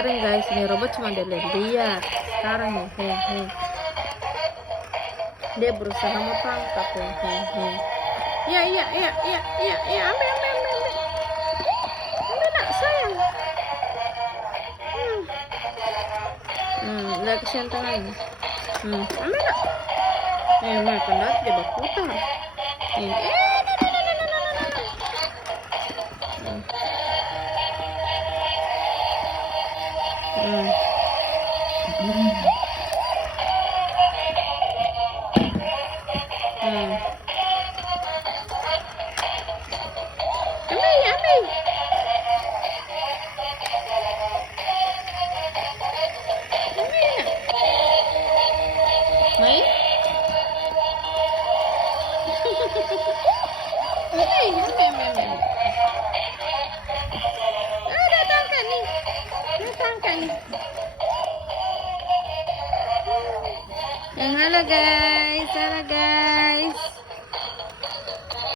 Sekarang guys, ini robot cuma dia lihat. Sekarang nih, dia berusaha mau tangkap nih. Ya, ambil, ambil nak sayang. Lihat kesian tangannya. Ambil nak. Makan dah dia berputar. Ambil. Main? Ambil. Datangkan nih. Halo guys.